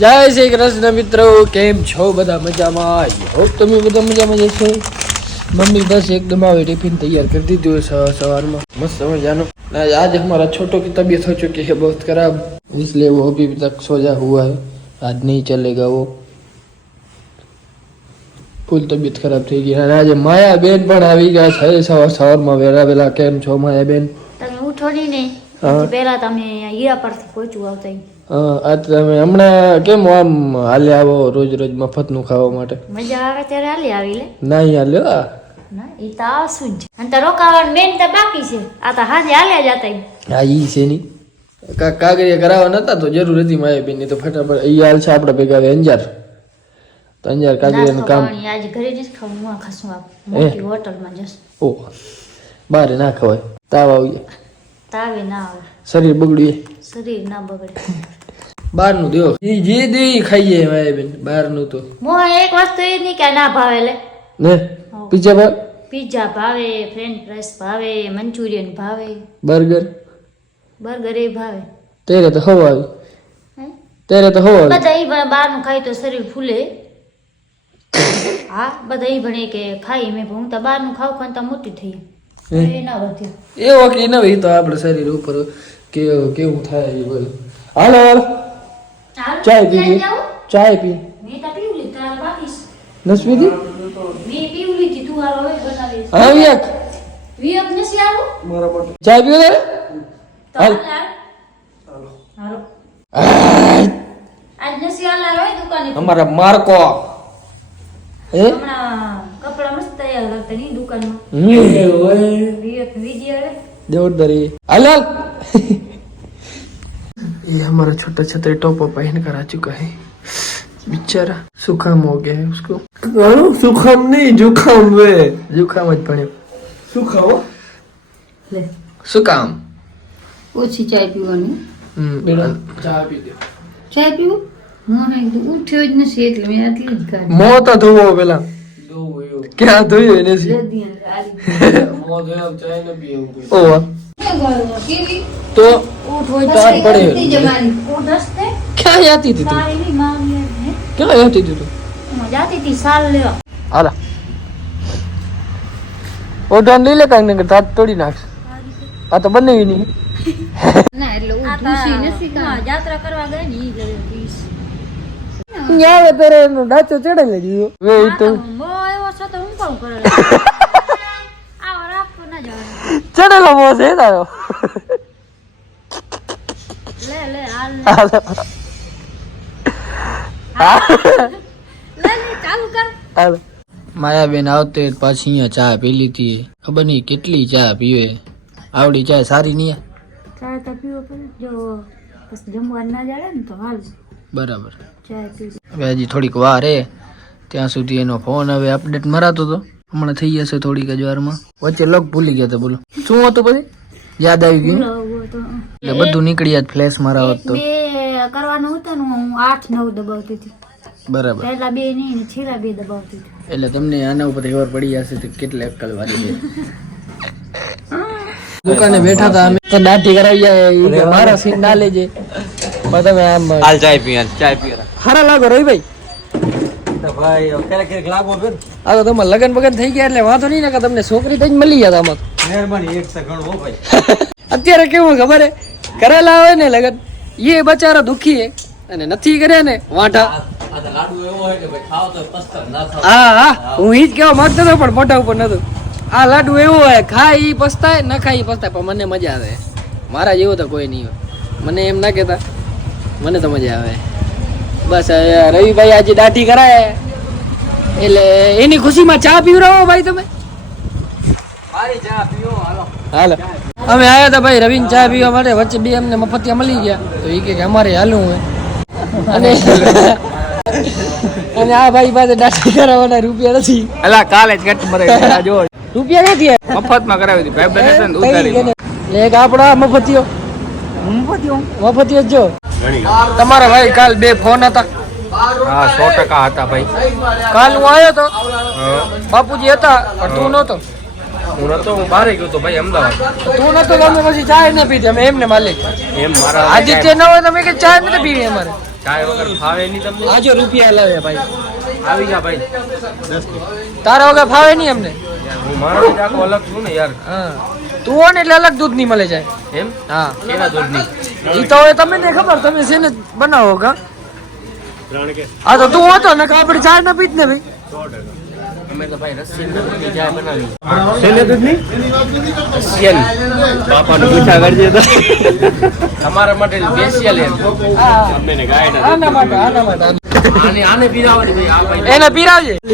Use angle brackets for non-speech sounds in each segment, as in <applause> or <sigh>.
જય શ્રી કૃષ્ણ મિત્રો કેમ છો બધા મજામાં હોપ તમે બધા મજામાં જશો મમ્મી બસ એકદમ આવે ટિફિન તૈયાર કરી દીધું સવાર સવારમાં મસ્ત મજાનો आज आज हमारा छोटों की तबीयत हो चुकी है बहुत खराब इसलिए वो अभी तक सोया हुआ है आज नहीं चलेगा वो ફૂલ તબિયત ખરાબ થઈ ગઈ અને આજે માયા બેન પણ આવી ગયા છે સવાર સવારમાં વેલા વેલા કેમ છો માયા બેન તમે ઉઠો નહીં ને હા. પેલા તમે હીરા પરથી પહોંચવું આવતા ઈ. આ તમે હમણાં કેમ આમ હાલે આવો રોજ રોજ મફતનું ખાવા માટે? મજા આવે ત્યારે હાલી આવી લે. ના અહીંયા લ્યો ના એ તો આવશું જ અને તો રોકાવાનું મેન તો બાકી છે. આ તો હાજે હાલ્યા જતા. હા ઈ છે ની કા કાગળિયા કરાવવા નતા તો જરૂર હતી માયા બેન તો ફટાફટ ઈ હાલ છે આપણે ભેગા અંજાર. તો અંજાર કાગળિયાનું કામ. આજ ઘરે જ ખાવું ખાશું આપ મોટી હોટલમાં જસ ઓ બારે ના ખવાય. તાવ આવી તાવે ના આવે. શરીર બગડ્યું શરીર ના બગડે. બહારનું ઈ જે દે ઈ ખાઈએ ભાઈ બેન બહારનું તો. એક વસ્તુ એ નહીં કે ના ભાવે લે. ને? પીઝા ભાવ? પીઝા ભાવે ફ્રેન્ચ ફ્રાઈસ ભાવે મંચુરિયન ભાવે. બર્ગર? બર્ગર એ ભાવે. ત્યારે તો હવા આવી? ત્યારે તો હવા બધા ભણે બહારનું ખાય તો શરીર ફૂલે. હા બધા એ ભણે કે ખાઈ મેં હું તો બહારનું ખાવ ખાન તો મોટી થઈ એ એવો કે ન હોય તો આપણે શરીર ઉપર કેવું કેવું થાય એ બધું. હાલો હાલ, ચાય પીવી ચાય પી. મેં તો પીવું લીધી તારા ચાય પીવો તારે? હાલ. હાલો. હોય દુકાને અમારા મારકો. હે? કપડા મસ્ત તૈયાર કરતા ની દુકાનમાં. હે ઓય વિયક વિજી આલે હાલ. ये हमारा छोटा छतरी टॉप पहन कर आ चुका है बेचारा जुकाम हो गया है उसको સુખમ નહીં જુખામ વે जुकाम જ પડ્યો સુખાવો લે जुकाम ઓછી ચાય પીવાની હમ ચા પી દે ચાય પીવું મને એકદમ ઉઠ્યો જ નથી એટલે મેં આટલી જ ખાધી મોં તો ધોવો પેલા ક્યાં ધોયું એને સી જલ્દી આવી. ઓ વાહ. તો તાર પડે હતી તું? તારી ની મામી હે? ક્યાં જાતી હતી તું? હું જાતી હતી સાલ લેવા. હાલા. ઓઢાણ લઈ લે કાંઈક નકર દાંત તોડી નાખશે. આ તો બનાવી નહીં ના એટલે નથી જાત્રા કરવા ગઈ ને ઈ ગઈ પીસ. આવે તારે એનો ડાચો ચડાઈ લેજો વે ઈ તો બહુ આવ્યો છો તો હું કોણ કરે? <laughs> આવો રાખો ના જવાનું. ચડેલો મો છે તારો. લે લે હાલ ચાલુ કર. હાલો. માયાબેન આવતે પાછી અહીંયા ચા પી લીધી. ખબર નહીં કેટલી ચા પીવે. આવડી ચા સારી નહીં. ચા તો પીવો પડે જો જમવા ના જાડે ને તો હાલ. બરાબર. હવે હજી થોડીક વાર હે. ત્યાં સુધી એનો ફોન હવે અપડેટ મરાતો હતો હમણાં થઈ જશે થોડીક જ વારમાં. વચ્ચે લોક ભૂલી ગયા હતા બોલો. શું હતું પછી? યાદ આવી ગયું? એટલે બધું નીકળી યાદ ફ્લેશ મારા હોત તો. કરવાનું હતું ને હું આઠ નવ દબાવતી હતી. બરાબર. પહેલા બે નહીં ને છેલ્લા બે દબાવતી હતી. એટલે તમને આના ઉપર ખબર પડી જશે કે કેટલી અક્કલ વાળી છે. દુકાને બેઠા હતા અમે. તો દાઢી કરાવી જાય મારા સીન ના લેજે. પણ તમે આમ હાલ ચાય પી ચાય પી હારા લાગો રવિ ભાઈ. ભાઈ ક્યારેક ક્યારેક લાગો આ તો તમારે લગન બગન થઈ ગયા એટલે વાંધો નહીં ને કે તમને છોકરી થઈ મળી ગયા આમાં મહેરબાની એક સેકન્ડ હો ભાઈ. <laughs> અત્યારે કેવું ખબર હે? કરેલા હોય ને લગન એ બચારા દુખી હે અને નથી કરે ને વાંઢા. આ તો લાડુ એવો હોય કે ભાઈ ખાવ તો પસ્તર ના ખાવ હા હા. હું ઈ જ કહેવા માંગતો હતો પણ મોઢા ઉપર નતો આ લાડુ એવું હોય ખાય ઈ પસ્તાય ન ખાય ઈ પસ્તાય પણ મને મજા આવે. મારા જેવો તો કોઈ નહીં હોય. મને એમ ના કહેતા. મને તો મજા આવે. બસ રવિભાઈ આજે દાઢી કરાય. એટલે એની ખુશીમાં ચા પીવડાવો ભાઈ તમે. મારી ચા પીઓ હાલો. હાલો. અમે આવ્યા હતા ભાઈ રવિન ચા પીવા માટે વચ્ચે બે અમને મફતિયા મળી ગયા. તો એ કે અમારે હાલું હોય. અને <laughs> અને આ ભાઈ પાસે દાઢી કરાવવાના રૂપિયા નથી. અલા કાલે જ કટ મરે જો રૂપિયા નથી મફતમાં કરાવી હતી ભાઈ બને ને ઉતારી એક આપણા મફતિયો. મફતિયો? જ જો. તમારા ભાઈ કાલ બે ફોન હતા. હા સો ટકા હતા ભાઈ. કાલ હું આવ્યો તો? બાપુજી હતા પણ તું નહોતો. હું નતો હું બહાર ગયો તો ભાઈ અમદાવાદ. તું નતો તો અમે પછી ચા ન પીધી અમે એમને માલિક. એમ મારા આદિત્ય ન હોય તમે કે ચા નથી પીવી અમારે. ચાય વગર ફાવે નહીં તમને? આજો રૂપિયા લાવે ભાઈ. આવી ગયા ભાઈ. તારા વગર ફાવે નહીં અમને. યાર, હું મારો આખો અલગ છું ને યાર. હા. તું હો ને એટલે અલગ દૂધ નહીં મળે જાય. એમ? હા. કેના દૂધની એ તો હવે તમને નહીં ખબર તમે છે ને બનાવો કા. હા તો તું હતો ને આપણે ચાય ના પીત ને ભાઈ. અમે તો ભાઈ રશિયન દૂધની ચાય બનાવી. શેને દૂધની રશિયન. બાપાને પૂછા કરજે તો. તમારા માટે સ્પેશિયલ એમ. આના માટે આના માટે. આને આને પીરાવાની ભાઈ આ ભાઈ. એને પીરાવજે તું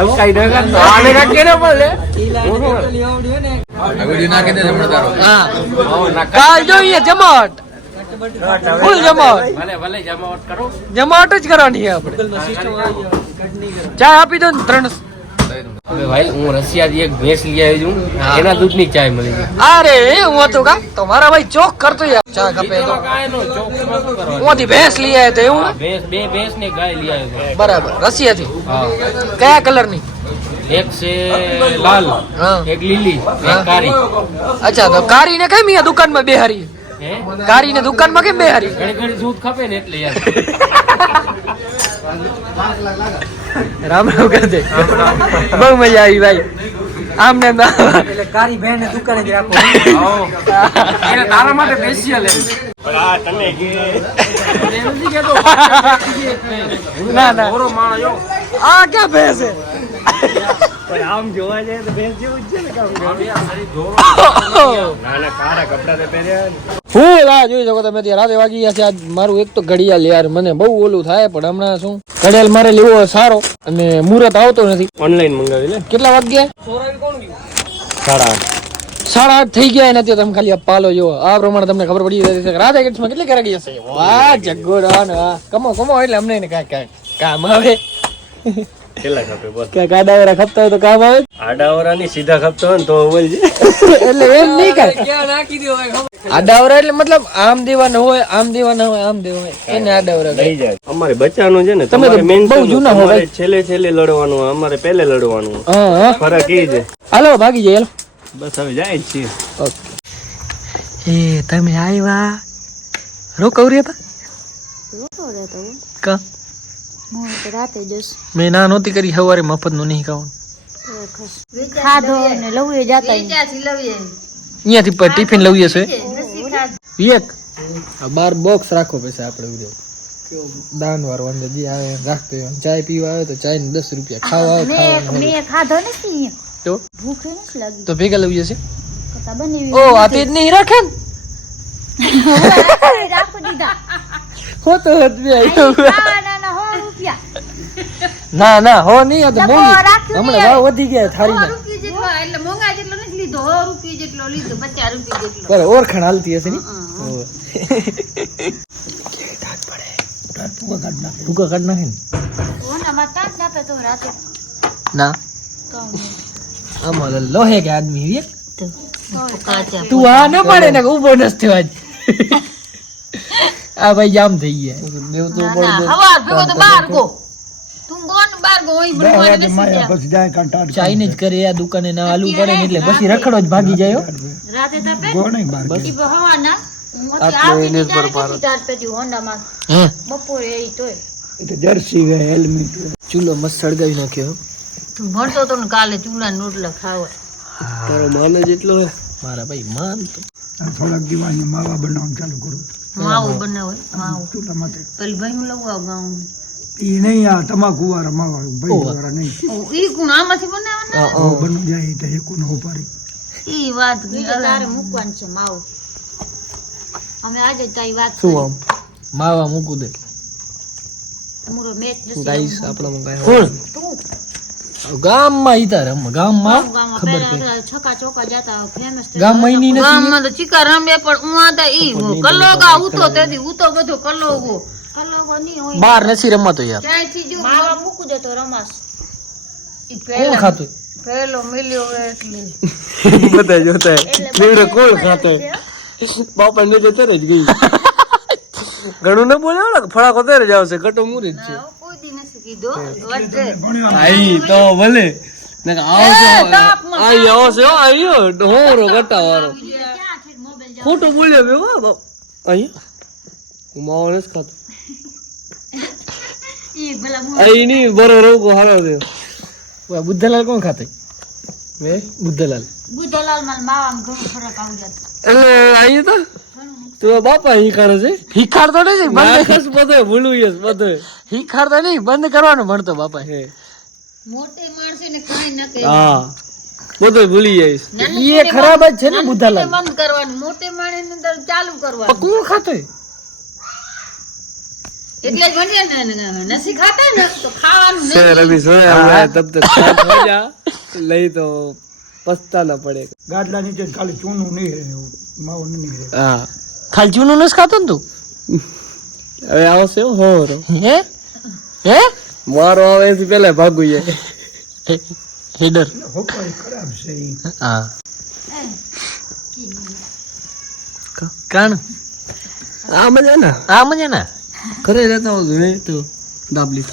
એવું કાંઈ ન કરતો. આને કાંઈ કેને બોલે? હા આવો નાકા. કાલ જોઈએ જમાવટ. ફૂલ જમાવટ. ભલે ભલે જમાવટ જ કરવાની છે આપણે. ચા આપી દો ને ત્રણ. ભાઈ હું રશિયાથી એક ભેંસ લઈ આવી છું. હા. એના દૂધની ચાય મળી ગઈ. અરે હું હતું કા? તો મારા ભાઈ ચોક કરતો યાર. ચા કપે તો. નો? હું ભેંસ લઈ આવ્યો તો એવું? ભેંસ બે ભેંસ ને ગાય લઈ આવ્યો. બરાબર રશિયાથી. કયા કલરની? એક છે લાલ એક લીલી એક કારી અચ્છા તો કારીને કેમ અહીંયા દુકાનમાં બેહારી? હે? કારીને દુકાનમાં કેમ બેહારી? ઘણી ઘણી દૂધ ખપે ને એટલે યાર. રામ રામ કરજે બહુ મજા આવી ભાઈ. આમને ના આવો. એને તારા માટે સ્પેશિયલ એમ. તને નથી ના ના. આ ક્યાં ભેંસ છે? હું રાહ જોઈ શકો તમે ત્યાં રાતે વાગી ગયા છે. આજ મારું એક તો ઘડિયાળ યાર મને બહુ ઓલું થાય પણ હમણાં શું? ઘડિયાળ મારે લેવો સારો અને મુહૂર્ત આવતો નથી. ઓનલાઈન મંગાવી લે. કેટલા વાગ્યા સાડા આઠ. સાડા આઠ થઈ ગયા નથી તમે ખાલી પાલો જો આ પ્રમાણે તમને ખબર પડી જાય કે રાધા ગેટ્સમાં કેટલી કરાગી હશે? વાહ જગોડા ને કમો કમો એટલે અમને એને કાંઈ કાંઈ કામ આવે. કેટલા ખપે બોલ. ક્યાંક આડાવરા ખપતા હોય તો કામ આવે? આડાવરાની સીધા ખપતો હોય ને તો બોલજે એટલે એમ નહીં કાંઈ આડાવરા એટલે મતલબ આમ દેવાના હોય આમ દેવાના હોય આમ દેવા હોય. એને આડાવરા લઈ જાય. અમારે બચ્ચાનું છે ને તમે તો બહુ જૂના હો ભાઈ. છેલ્લે છેલ્લે લડવાનું હોય, અમારે પહેલે લડવાનું હા ફરક એ છે. હાલો ભાગી જાય હાલો. બસ હવે જાય જ ઓકે. એ તમે આવ્યા? રોકવરી હતા? રોતો રહેતો હું. કા? મેં ના નહોતી કરી સવારે મફતનું નહીં ખાવાનું. ખાધો ને લઈએ. જાતા અહીંયાથી ટિફિન લઈએ છે એક. આ બાર બોક્સ રાખો પછી આપણે ઉડે દાન જે આવે રાખતો ચાય પીવા આવે તો ચાય ને દસ રૂપિયા ખાવા આવે મેં ખાધો નથી તો? ભૂખ નથી લાગી. તો ભેગા લઈએ છે ઓ આ તે જ નહીં રાખે ને? <laughs> રાખો દીધા. હો તો બે ના ના હો નહીં તો મોંઘી. હમણાં ભાવ વધી ગયા થારી ના એટલે મોંઘા જેટલો નથી લીધો હો રૂપિયા જેટલો લીધો પચાસ રૂપિયા જેટલો. બરાબર ઓળખાણ હાલતી હશે ને? ભૂકા <laughs> કાઢ નાખે. ને? ઓનામાં કાંઈ જ આપે તો રાતે. ના. આમાં લોહે કે આદમી એક? તું આ ન પડે. ને ઊભો નસ થયો આજ. <laughs> આ ભાઈ જામ થઈ ગયા. દેવ તો ના, હવા ભેગો તો બાર ગો. ચાઇનીઝ કરે. આ દુકાને ના આલુ પડે ને એટલે પછી રખડો જ ભાગી જાય હો. રાતે તાપે ઈ બ- હવાના. આટલો આવતી એને જ ત્યારે બરબાદ. કેટલી તાર પેતી હોન્ડામાં. હે? બપોરે એ તોય ચૂલો મસ્ત સળગાવી નાખ્યો ભણતો તો કાલે ચૂલા ને રોટલા ખાવા. તારો માન જ એટલો મારા ભાઈ માન તો. માવો બનાવે માવો. પેલી ભાઈ હું લઉં આવું ગાઉં ઈ નહીં આ તમાકુ વાળા માવા ભાઈ વાળા નહીં. ઓ, ઈ કોણ બનાવવાના? હા, હા. બની જાય તો એકું નો ઉપાડી. ઈ વાત તારે મૂકવાનું છે માવું. અમે આજે તારી વાત શું આમ? માવા મૂકું દે. તમારો મેચ નથી ગાઈસ આપણામાં કાંઈ કોણ તું ગામમાં ઈ તારે ગામમાં? ગામમાં ખબર પહેલા છકા ચોકા જતા ફેમસ ગામમાં ઈ નથી. ગામમાં તો ચીકા રમે પણ હું આતા ઈ કલોગા ઉતો તેથી ઉતો બધો કલોગો બાર નથી રમાતો યાર. ક્યાંયથી જો માવા મૂકું દે તો કોણ ખાતું? પહેલો મિલ્યો એટલે. <laughs> બધા જોતા એટલે કોણ ખાતો? બાપા ને જતો જ ગઈ. <laughs> ઘણું ન બોલે ફળાકો ત્યારે જ આવશે કટો મુરી જ છે. કોઈ દી નથી કીધો. વચ્ચે ભાઈ તો ભલે. ને કે આવો છે આઈ આવો છે હો, આયો ઢોરો ગટા વાળો ખોટું બોલ્યો બે હો બાપ. અહીંયા? હું માવો નથી ખાતો. ઈ ભલા મો- અહીં નહીં બરો રોગો હારો દે બુદ્ધલાલ કોણ ખાતે? મે બુદ્ધલાલ. બુધાલાલમાં માવામાં ઘણો ફરક આવી જતો એટલે અહીંયા તો? તું બાપા હિખાડે છે? હિખાડતો નહીં બંધ બધે ભૂલું યસ બધે. હિખાડતો નહીં બંધ કરવાનું ભણતો બાપા હે. મોટે માણસે ને કાંઈ ન કહે. હા. બધું ભૂલી જઈશ એ ખરાબ જ છે ને બુદ્ધાલાલ. બંધ કરવાનું મોટે માણસ ચાલુ કરવાનું. કોણ ખાતે? એટલે જ મને મારો આવે પેલા ભાગુ જાય. હેડર. કાણ? આ મજા ના આ મજા ના ઘરે રહેતા હોય તો દાબલી